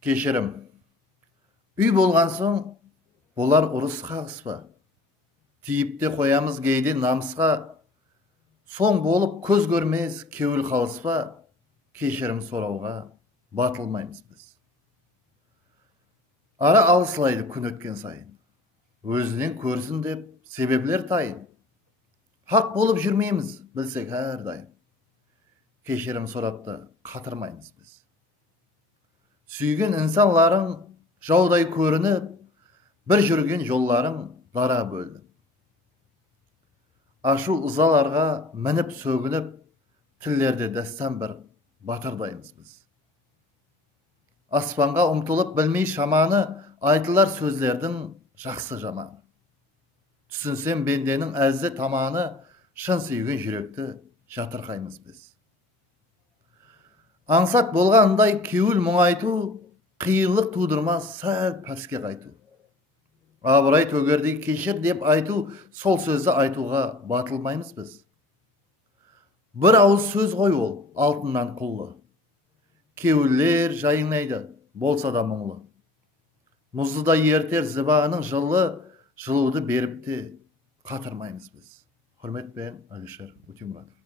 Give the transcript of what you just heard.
Кешірім. Үй болған соң, болар ұрыс қағыспа. Тиіп те қоямыз кейде намысқа. Соң болып көз көрмес кеуіл қалыспа. Кешірім сұрауға батылмаймыз біз. Ара алысылайды күн өткен сайын. Өзінен көрсін деп себеплер тайын. Хақ болып жүрмейміз, білсек әрдайым. Кешірім сұрапты қатырмаймыз біз. Сүйген инсанларың жаудай көрініп, бір жүрген жолларың дара бөлініп. Ашу ызаларға мініп сөгініп, тіллерде дәстан бір батырдаймыз біз. Аспанға ұмтылып білмей шаманы, айтылар сөздердің жақсы жаманы. Түсінсем бенденің әзі таманы, шын сүйген жүректі жатырқаймыз біз. Аңсат болғандай кеуіл мұңайту, қиынлық тудырмас сәл пәске қайту. Абырай төгердей кешір деп айту, сол сөзді айтуға батылмаймыз біз. Бір ауыз сөз ғой ол, алтыннан құллы. Кеуілер жайыңнайды, болса да мұңлы. Мұзды да ертер зібаның жылы, жылуды беріпті қатырмаймыз біз. Құрметпен Алишер Утемуратов.